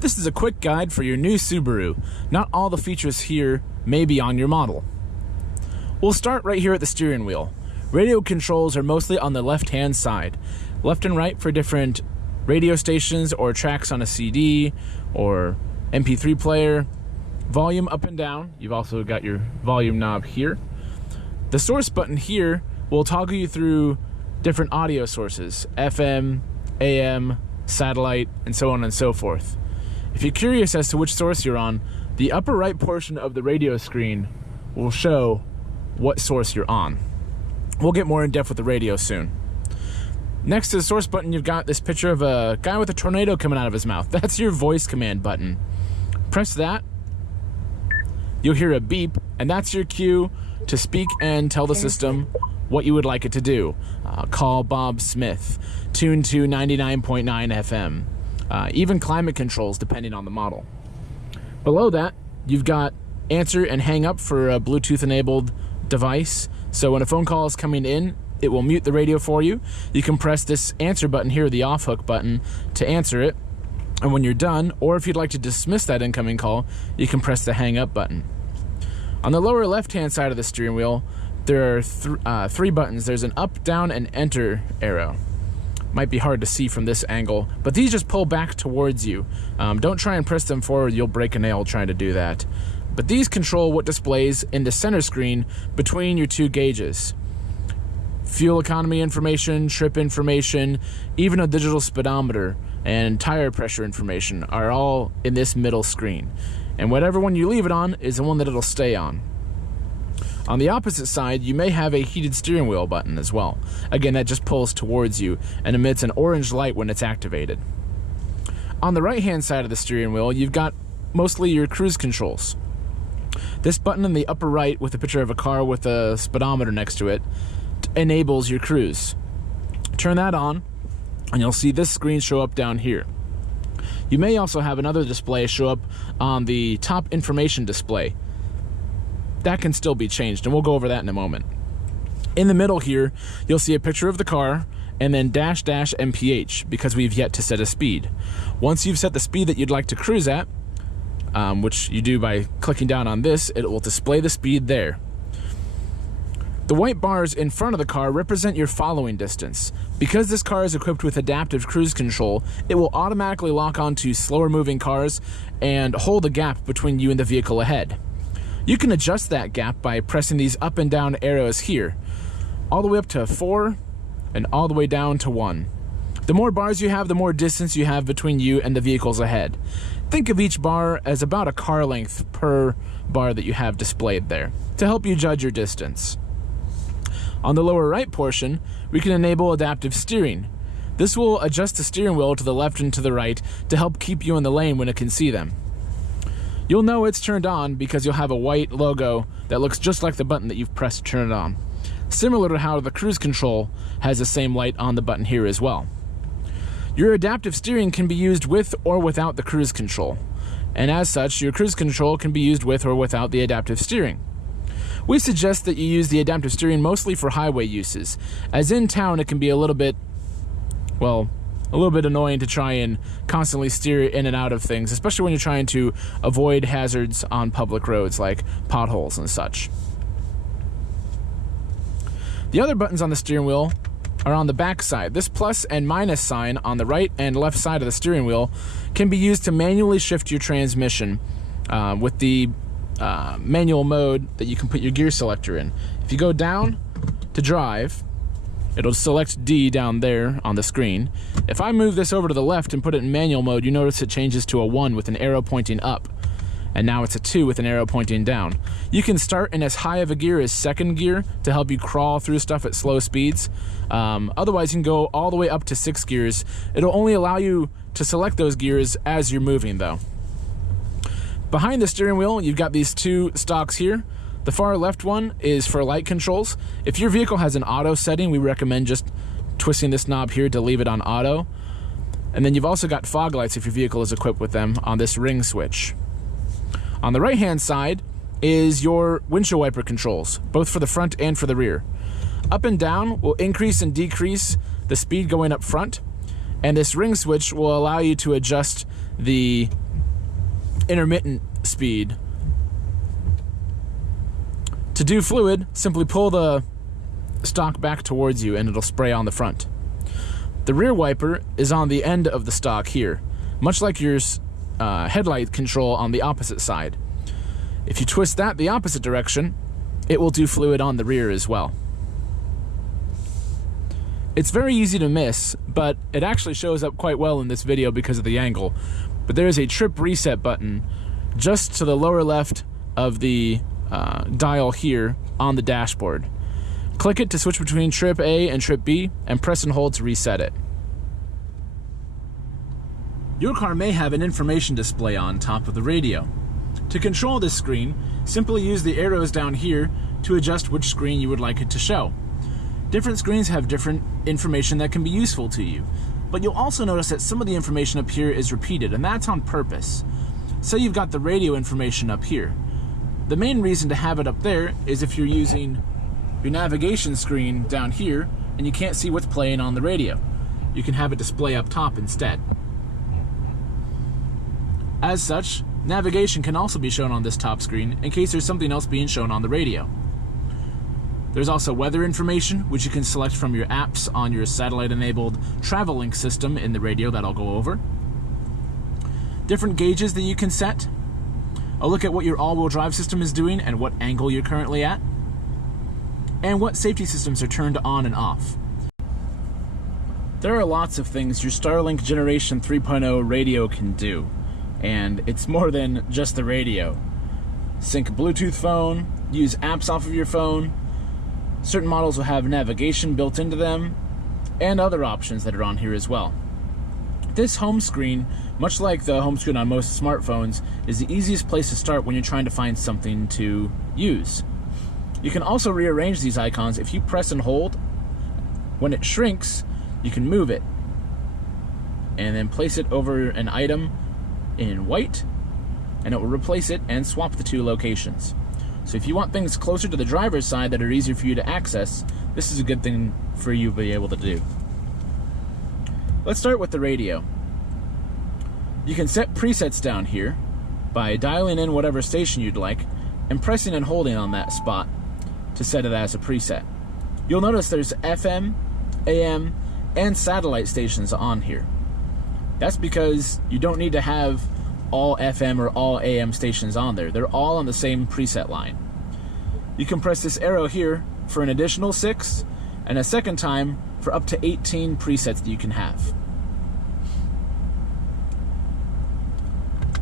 This is a quick guide for your new Subaru. Not all the features here may be on your model. We'll start right here at the steering wheel. Radio controls are mostly on the left-hand side. Left and right for different radio stations or tracks on a CD or MP3 player. Volume up and down. You've also got your volume knob here. The source button here will toggle you through different audio sources, FM, AM, satellite, and so on and so forth. If you're curious as to which source you're on, the upper right portion of the radio screen will show what source you're on. We'll get more in depth with the radio soon. Next to the source button, you've got this picture of a guy with a tornado coming out of his mouth. That's your voice command button. Press that. You'll hear a beep, and that's your cue to speak and tell the system what you would like it to do. Call Bob Smith. Tune to 99.9 FM. Even climate controls depending on the model. Below that, you've got answer and hang up for a Bluetooth enabled device. So when a phone call is coming in, it will mute the radio for you. You can press this answer button here, the off hook button, to answer it. And when you're done, or if you'd like to dismiss that incoming call, you can press the hang up button. On the lower left hand side of the steering wheel, there are three buttons. There's an up, down, and enter arrow. Might be hard to see from this angle, but these just pull back towards you. Don't try and press them forward, you'll break a nail trying to do that. But these control what displays in the center screen between your two gauges. Fuel economy information, trip information, even a digital speedometer and tire pressure information are all in this middle screen. And whatever one you leave it on is the one that it'll stay on. On the opposite side, you may have a heated steering wheel button as well. Again, that just pulls towards you and emits an orange light when it's activated. On the right-hand side of the steering wheel, you've got mostly your cruise controls. This button in the upper right with a picture of a car with a speedometer next to it enables your cruise. Turn that on, and you'll see this screen show up down here. You may also have another display show up on the top information display. That can still be changed, and we'll go over that in a moment. In the middle here, you'll see a picture of the car and then --MPH because we've yet to set a speed. Once you've set the speed that you'd like to cruise at, which you do by clicking down on this, it will display the speed there. The white bars in front of the car represent your following distance. Because this car is equipped with adaptive cruise control, it will automatically lock onto slower moving cars and hold a gap between you and the vehicle ahead. You can adjust that gap by pressing these up and down arrows here, all the way up to 4 and all the way down to 1. The more bars you have, the more distance you have between you and the vehicles ahead. Think of each bar as about a car length per bar that you have displayed there to help you judge your distance. On the lower right portion, we can enable adaptive steering. This will adjust the steering wheel to the left and to the right to help keep you in the lane when it can see them. You'll know it's turned on because you'll have a white logo that looks just like the button that you've pressed to turn it on. Similar to how the cruise control has the same light on the button here as well. Your adaptive steering can be used with or without the cruise control. And as such, your cruise control can be used with or without the adaptive steering. We suggest that you use the adaptive steering mostly for highway uses, as in town it can be a little bit annoying to try and constantly steer in and out of things, especially when you're trying to avoid hazards on public roads like potholes and such. The other buttons on the steering wheel are on the back side. This plus and minus sign on the right and left side of the steering wheel can be used to manually shift your transmission with the manual mode that you can put your gear selector in. If you go down to drive, it'll select D down there on the screen. If I move this over to the left and put it in manual mode, you notice it changes to a 1 with an arrow pointing up. And now it's a 2 with an arrow pointing down. You can start in as high of a gear as second gear to help you crawl through stuff at slow speeds. Otherwise, you can go all the way up to 6 gears. It'll only allow you to select those gears as you're moving, though. Behind the steering wheel, you've got these two stalks here. The far left one is for light controls. If your vehicle has an auto setting, we recommend just twisting this knob here to leave it on auto. And then you've also got fog lights if your vehicle is equipped with them on this ring switch. On the right-hand side, is your windshield wiper controls, both for the front and for the rear. Up and down will increase and decrease the speed going up front, and this ring switch will allow you to adjust the intermittent speed. To do fluid, simply pull the stock back towards you and it'll spray on the front. The rear wiper is on the end of the stock here, much like your headlight control on the opposite side. If you twist that the opposite direction, it will do fluid on the rear as well. It's very easy to miss, but it actually shows up quite well in this video because of the angle. But there is a trip reset button just to the lower left of the dial here on the dashboard. Click it to switch between trip A and trip B, and press and hold to reset it. Your car may have an information display on top of the radio. To control this screen, simply use the arrows down here to adjust which screen you would like it to show. Different screens have different information that can be useful to you, but you'll also notice that some of the information up here is repeated, and that's on purpose. Say you've got the radio information up here. The main reason to have it up there is if you're using your navigation screen down here and you can't see what's playing on the radio. You can have it display up top instead. As such, navigation can also be shown on this top screen in case there's something else being shown on the radio. There's also weather information, which you can select from your apps on your satellite-enabled TravelLink system in the radio that I'll go over. Different gauges that you can set. A look at what your all-wheel drive system is doing and what angle you're currently at. And what safety systems are turned on and off. There are lots of things your Starlink Generation 3.0 radio can do, and it's more than just the radio. Sync a Bluetooth phone, use apps off of your phone. Certain models will have navigation built into them, and other options that are on here as well. This home screen, much like the home screen on most smartphones, is the easiest place to start when you're trying to find something to use. You can also rearrange these icons if you press and hold. When it shrinks, you can move it and then place it over an item in white, and it will replace it and swap the two locations. So if you want things closer to the driver's side that are easier for you to access, this is a good thing for you to be able to do. Let's start with the radio. You can set presets down here by dialing in whatever station you'd like and pressing and holding on that spot to set it as a preset. You'll notice there's FM, AM, and satellite stations on here. That's because you don't need to have all FM or all AM stations on there. They're all on the same preset line. You can press this arrow here for an additional 6, and a second time for up to 18 presets that you can have.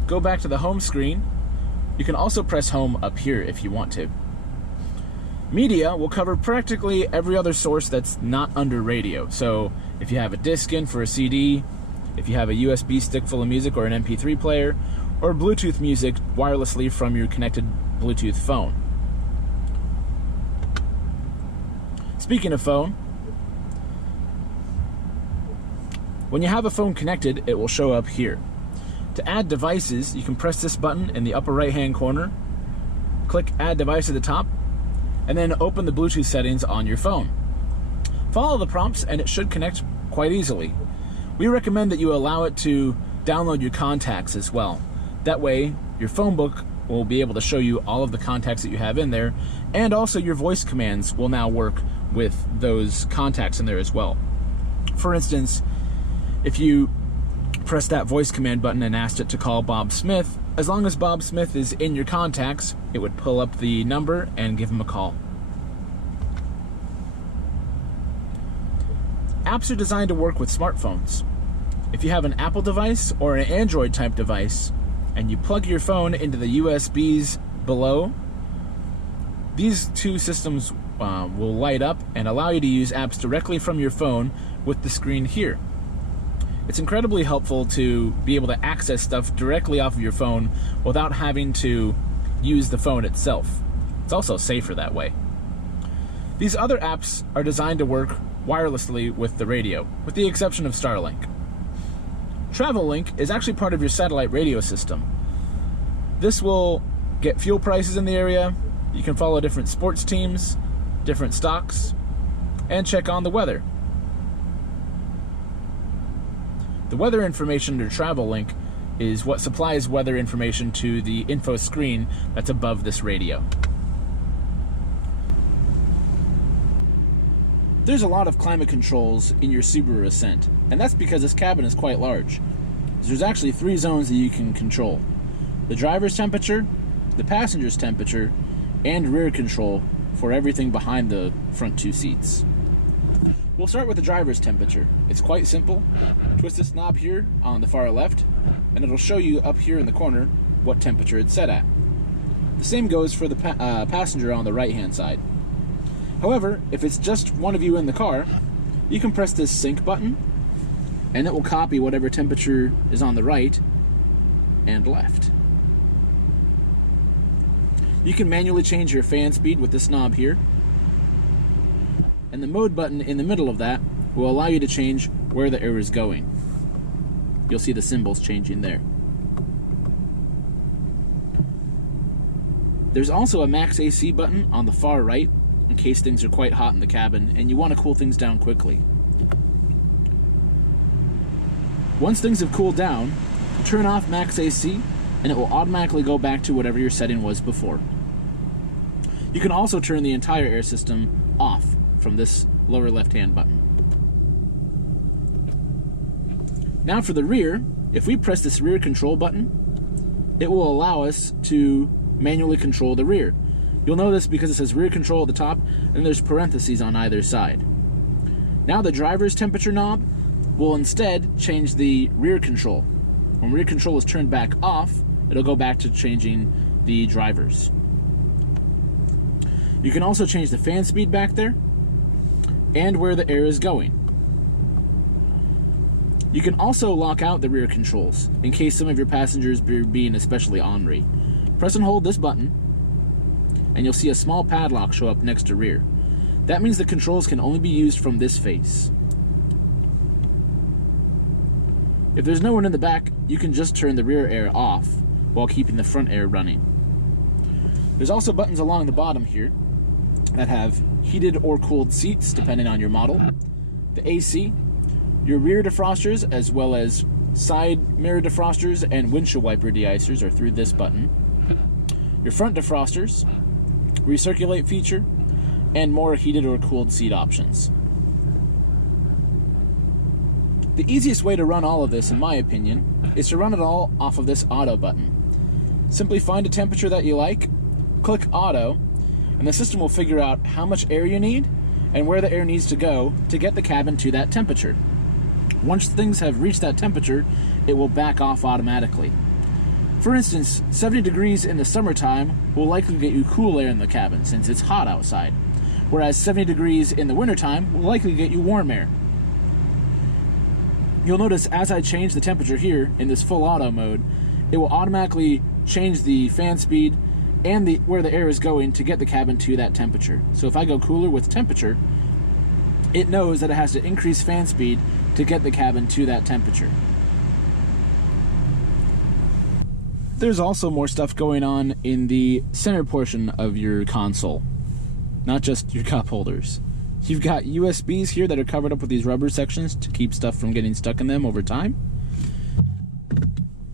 Go back to the home screen. You can also press home up here if you want to. Media will cover practically every other source that's not under radio. So if you have a disc in for a CD, if you have a USB stick full of music or an MP3 player, or Bluetooth music wirelessly from your connected Bluetooth phone. Speaking of phone, when you have a phone connected, it will show up here. To add devices, you can press this button in the upper right-hand corner, click Add Device at the top, and then open the Bluetooth settings on your phone. Follow the prompts and it should connect quite easily. We recommend that you allow it to download your contacts as well. That way, your phone book will be able to show you all of the contacts that you have in there, and also your voice commands will now work with those contacts in there as well. For instance, if you press that voice command button and asked it to call Bob Smith, as long as Bob Smith is in your contacts, it would pull up the number and give him a call. Apps are designed to work with smartphones. If you have an Apple device or an Android type device, and you plug your phone into the USBs below, these two systems will light up and allow you to use apps directly from your phone with the screen here. It's incredibly helpful to be able to access stuff directly off of your phone without having to use the phone itself. It's also safer that way. These other apps are designed to work wirelessly with the radio, with the exception of Starlink. TravelLink is actually part of your satellite radio system. This will get fuel prices in the area, you can follow different sports teams, different stocks, and check on the weather. The weather information under travel link is what supplies weather information to the info screen that's above this radio. There's a lot of climate controls in your Subaru Ascent, and that's because this cabin is quite large. There's actually 3 zones that you can control: the driver's temperature, the passenger's temperature, and rear control for everything behind the front 2 seats. We'll start with the driver's temperature. It's quite simple. Twist this knob here on the far left, and it'll show you up here in the corner what temperature it's set at. The same goes for the passenger on the right-hand side. However, if it's just one of you in the car, you can press this sync button, and it will copy whatever temperature is on the right and left. You can manually change your fan speed with this knob here, and the mode button in the middle of that will allow you to change where the air is going. You'll see the symbols changing there. There's also a max AC button on the far right in case things are quite hot in the cabin and you want to cool things down quickly. Once things have cooled down, turn off max AC and it will automatically go back to whatever your setting was before. You can also turn the entire air system off from this lower left-hand button. Now for the rear, if we press this rear control button, it will allow us to manually control the rear. You'll know this because it says rear control at the top and there's parentheses on either side. Now the driver's temperature knob will instead change the rear control. When rear control is turned back off, it'll go back to changing the driver's. You can also change the fan speed back there and where the air is going. You can also lock out the rear controls in case some of your passengers are being especially ornery. Press and hold this button and you'll see a small padlock show up next to rear. That means the controls can only be used from this face. If there's no one in the back, you can just turn the rear air off while keeping the front air running. There's also buttons along the bottom here that have heated or cooled seats depending on your model, the AC, your rear defrosters as well as side mirror defrosters and windshield wiper deicers are through this button, your front defrosters, recirculate feature, and more heated or cooled seat options. The easiest way to run all of this, in my opinion, is to run it all off of this auto button. Simply find a temperature that you like, click auto, and the system will figure out how much air you need and where the air needs to go to get the cabin to that temperature. Once things have reached that temperature, it will back off automatically. For instance, 70 degrees in the summertime will likely get you cool air in the cabin since it's hot outside, whereas 70 degrees in the wintertime will likely get you warm air. You'll notice as I change the temperature here in this full auto mode, it will automatically change the fan speed and where the air is going to get the cabin to that temperature. So if I go cooler with temperature, it knows that it has to increase fan speed to get the cabin to that temperature. There's also more stuff going on in the center portion of your console, not just your cup holders. You've got USBs here that are covered up with these rubber sections to keep stuff from getting stuck in them over time.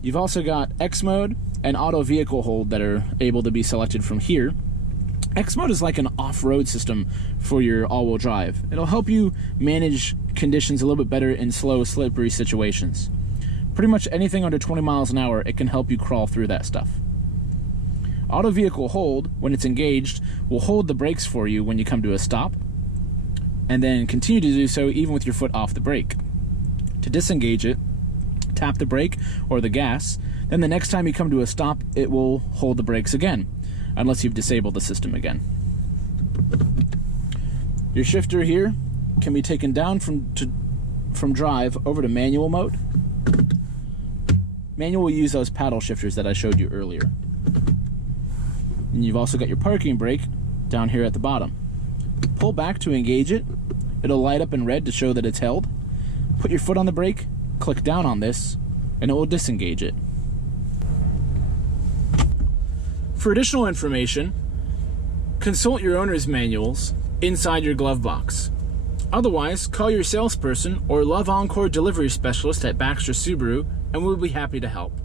You've also got X mode and auto vehicle hold that are able to be selected from here. X mode is like an off-road system for your all-wheel drive. It'll help you manage conditions a little bit better in slow, slippery situations. Pretty much anything under 20 miles an hour, it can help you crawl through that stuff. Auto vehicle hold, when it's engaged, will hold the brakes for you when you come to a stop, and then continue to do so even with your foot off the brake. To disengage it, tap the brake or the gas, then the next time you come to a stop, it will hold the brakes again, unless you've disabled the system again. Your shifter here can be taken down from drive over to manual mode. Manual will use those paddle shifters that I showed you earlier. And you've also got your parking brake down here at the bottom. Pull back to engage it. It'll light up in red to show that it's held. Put your foot on the brake, click down on this, and it will disengage it. For additional information, consult your owner's manuals inside your glove box. Otherwise, call your salesperson or Love Encore delivery specialist at Baxter Subaru and we'll be happy to help.